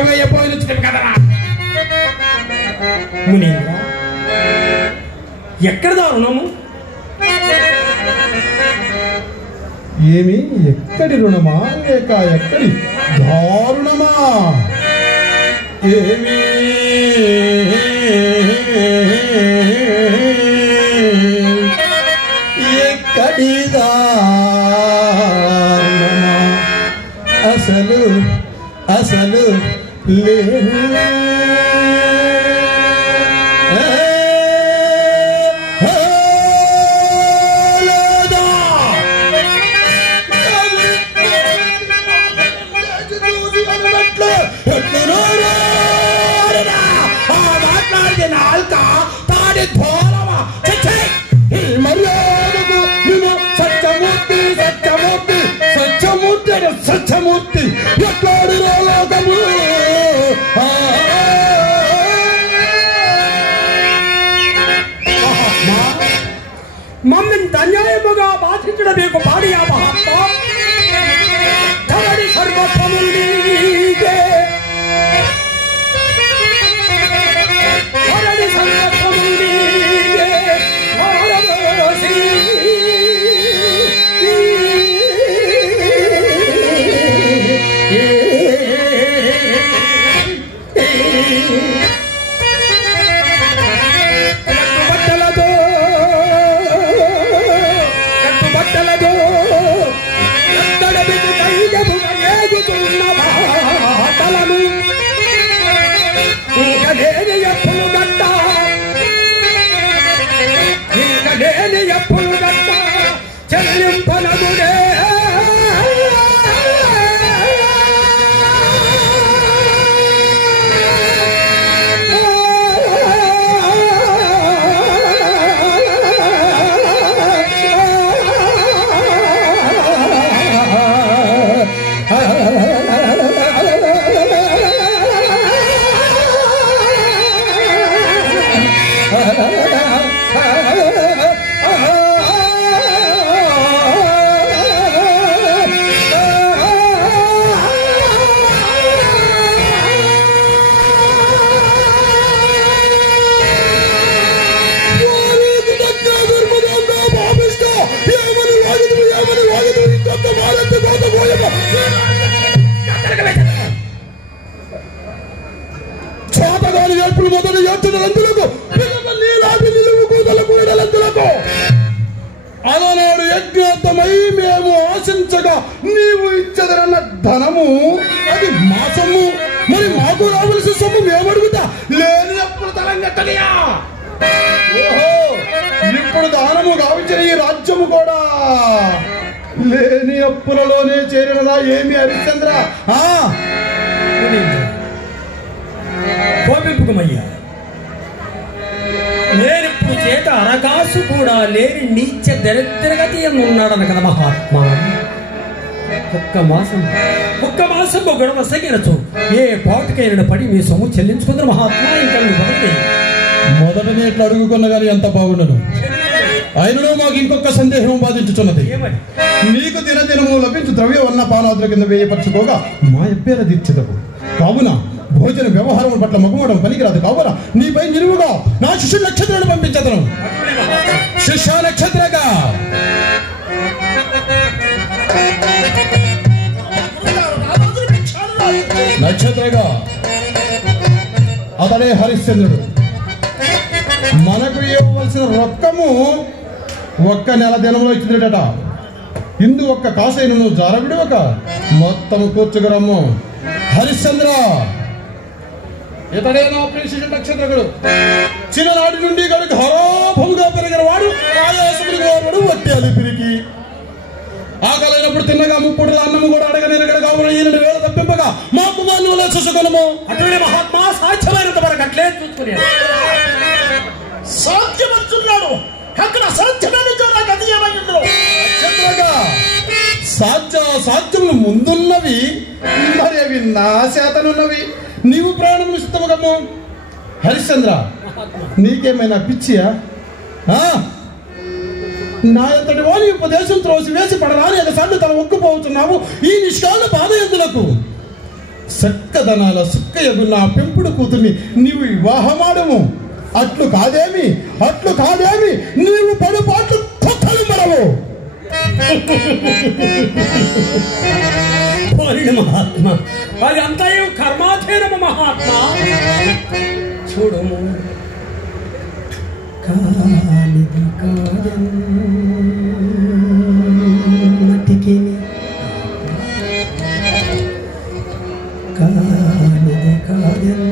ఏమైపోయిన కదా. మునీంద్ర, ఎక్కడ దారుణము? ఏమి ఎక్కడి రుణమా లేక ఎక్కడి దారుణమా? ఏమి ఎక్కడి దారుణమా? అసలు అసలు లేదు. సత్యమూర్తి ఎట్లాడు లోకము. మమ్మల్ని అన్యాయముగా బాధించడం మీకు పాడియా మహాత్మా? ధరణి సర్వస్వము నీదే, ధరణి సర్వస్వము నీదే, భారతవాసి. అలనాడు యజ్ఞార్థమై మేము ఆశించగా నీవు ఇచ్చదరన్న ధనము అది మా సొమ్ము. మరి మాకు రావలసిన సొమ్ము మేము అడుగుతా లేని అప్పుడు తలంగట్టనియా. ఓహో, ఇప్పుడు దానము గావించిన ఈ రాజ్యము కూడా లేని అప్పులలోనే చేరినదా ఏమి హరిశ్చంద్ర? కోపింపుకమయ్యా, నేనిప్పుడు చేత అరకాసు కూడా లేని నీచ దరిద్రగతి ఉన్నాడన కదా మహాత్మా. ఒక్క మాసం గొడవ సగినచు ఏ పాటుకైనా పడి మీ సొమ్ము చెల్లించుకుందరు మహాత్మా. ఇంకా మొదటనే ఎట్లా అడుగుకున్న గాని ఎంత బాగుండను. ఆయనలో మాకు ఇంకొక సందేహం బాధించుచున్నది. నీకు దినదినము లభించు ద్రవ్య వల్ల పానాదుల కింద వేయపరచుకోగా మా ఎప్పేర దీక్షతకు కావున భోజన వ్యవహారం పట్ల మగువడం పనికిరాదు. కావున నీపై నిలువుగా నా శిష్య నక్షత్రాన్ని పంపించదను. శిష్య నక్షత్రగా అతడే హరిశ్చంద్రుడు. మనకు ఇవ్వవలసిన రొక్కము ఒక్క నెల దినంలో ఇచ్చిందట. ఇందు ఒక్క కాసైన నువ్వు జారవిడవక మొత్తం కూర్చుకురమ్ము. హరిశ్చంద్ర ఇతడే నా ప్రేషిత నక్షత్రకుడు. చిన్ననాటి నుండి గడుగు హరాభముగా పెరిగిన వాడు, ఆయాసముడు వట్టి అలిపిరికి ఆకలైనప్పుడు తిన్నగా ముప్పుడు అన్నము కూడా అడగనేనగడ కావున ఈయన వేళ తప్పింపగా మా కుమారులు చూసుకొనము. అటువే మహాత్మా సాధ్యమైనంత వరకు అట్లే చూసుకునే సాధ్యమంటున్నాడు. అక్కడ సాధ్యమైన సాధ్యములు ముందున్నవి, మరి అవి నా చేతనున్నవి. నీవు ప్రాణం ఇస్తాము. హరిశ్చంద్ర, నీకేమైనా పిచ్చియా? నా ఎంతటి వారి ఉపదేశం త్రోసి వేసి పడరాని సన్ను తన ఒక్కుపోతున్నావు ఈ నిష్కాల పాదయంతులకు. సక్కదనాల సుక్కయగు నా పెంపుడు కూతుర్ని నీవు వివాహమాడము. అట్లు కాదేమి నీవు పడుపాట్లు కొత్తలు మరవు. మహాత్మ అది అంతా కర్మాధీనము మహాత్మ. చూడము కాలిది కాదన్నటికి కాలిది కాదన్నటికి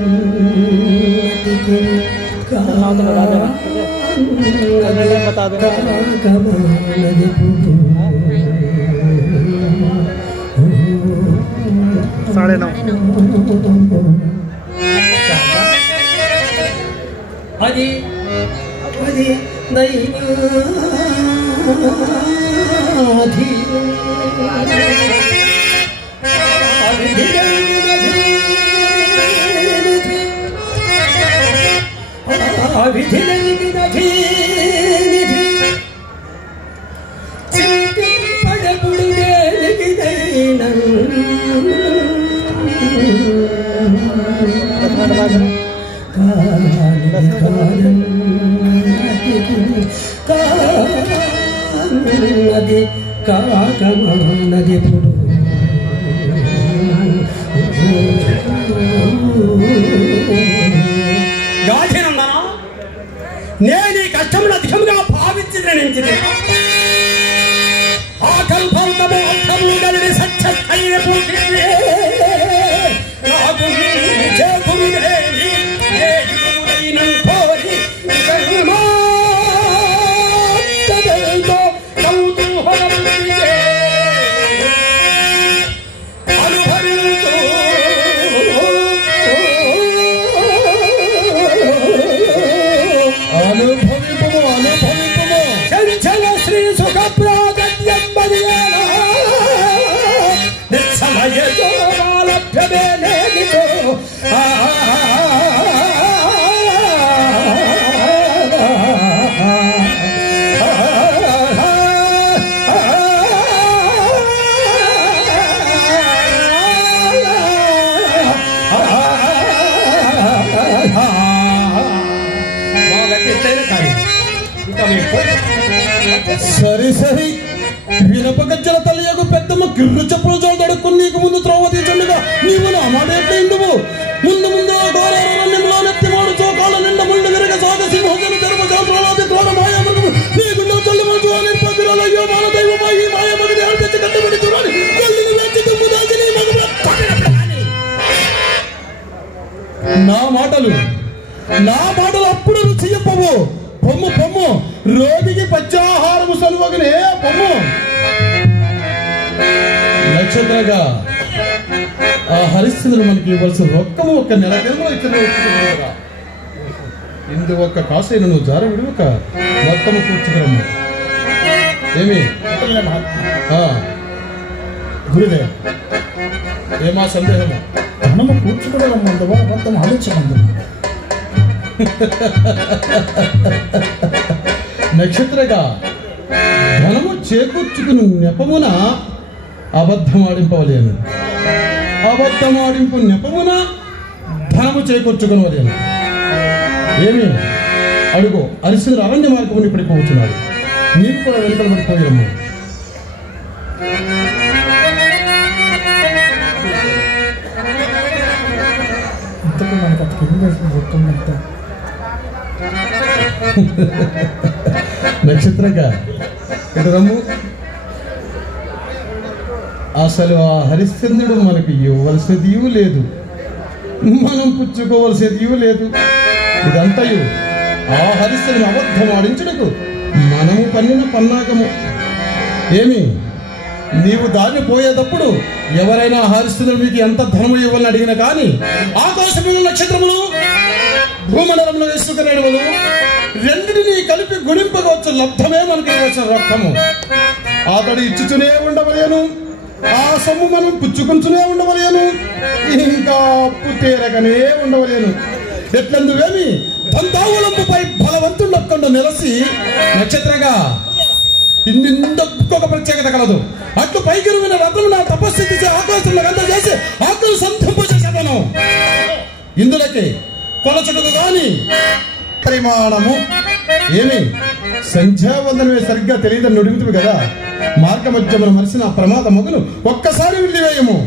అది నేను ఈ కష్టములు అధికంగా భావించి ఆ కల్పము సత్య సరి వినపగజ్జల తల్లియకు పెద్దమ్మ కిర్రు చెప్పులు చదువుకుని నీకు ముందు త్రోవ తీర్చుండగా నీవు నా మాట ఎట్లయిందువు. ముందు నెత్తిమాడు చోకాల నిండా ముందు విరగ సాగ సింహోజన తెరప ప్రలాది క్రోడ మాయామృగము నీ గుండె తల్లి మంచు అని పదిరాలయ్యో మాన దైవమా ఈ మాయామగని ఆడిచి కట్టబడి చూడాలి తల్లిని వేచి దుమ్ము దాచి నీ మగ నా మాటలు అప్పుడు రుచి చెప్పవు. పొమ్ము రోగికి పచ్చాహారము సలువగనే పొమ్ము. నక్షత్రగా ఆ హరిశ్చంద్రుడు మనకి ఇవ్వాల్సిన రొక్కము ఒక్క నెలకేమో ఇచ్చిన ఇందు ఒక్క కాసైన నువ్వు జార విడువక మొత్తము కూర్చుకురమ్మ. ఏమి గురుదే ఏమా సందేహము? ధనము కూర్చుకోవడం మొత్తం ఆలోచన నక్షత్రగా ధనము చేకూర్చుకుని నెపమున అబద్ధమాడింపవలేను, అబద్ధమాడింపు నెపమున ధనము చేకూర్చుకునవలేను. ఏమి అడుగు అరిసిన అరణ్య మార్గముని ఇప్పటికి పోతున్నాడు. నీకు కూడా వెనుకలు పడిపోయాము. నక్షత్రగా ఇటు రమ్ము. అసలు ఆ హరిశ్చంద్రుడు మనకు ఇవ్వవలసినది లేదు, మనం పుచ్చుకోవలసినది లేదు. ఇదంతయు ఆ హరిశ్చంద్రుని అబద్ధం ఆడించుటకు మనము పన్నిన పన్నాకము. ఏమి నీవు దాన్ని పోయేటప్పుడు ఎవరైనా హరిశ్చంద్రుడు మీకు ఎంత ధనము ఇవ్వాలని అడిగినా కానీ ఆకాశములు నక్షత్రములు భూమండలంలో వేసుకునేవాళ్ళు రెండిటిని కలిపి గుణింపవచ్చు. లబ్ధమే మనకి ఇవ్వాల్సిన రొక్కము. అతడు ఇచ్చుచునే ఉండవలేను, ఆ సొమ్ము మనం పుచ్చుకుంటూనే ఉండవలేను, ఇంకా అప్పు తీరగానే ఉండవలేను. ఎట్లందువేమి బంధావులంపుపై బలవంతుడొక్కండు నిలసి నక్షత్రగా ఇంకొక ప్రత్యేకత కలదు. అట్లు పైకి రథం నా తపస్థితి ఆకాశంలో అంత చేసి ఆకలి సంధింప చెప్పను. ఇందులకి కొలచుటకు గాని పరిమాణము ఏమి సంధ్యావందనమే సరిగ్గా తెలియదని నుడుగుతుంది కదా. మార్గ మధ్యమును మరిసిన ప్రమాద మొదలు ఒక్కసారి వెళ్ళివేయము.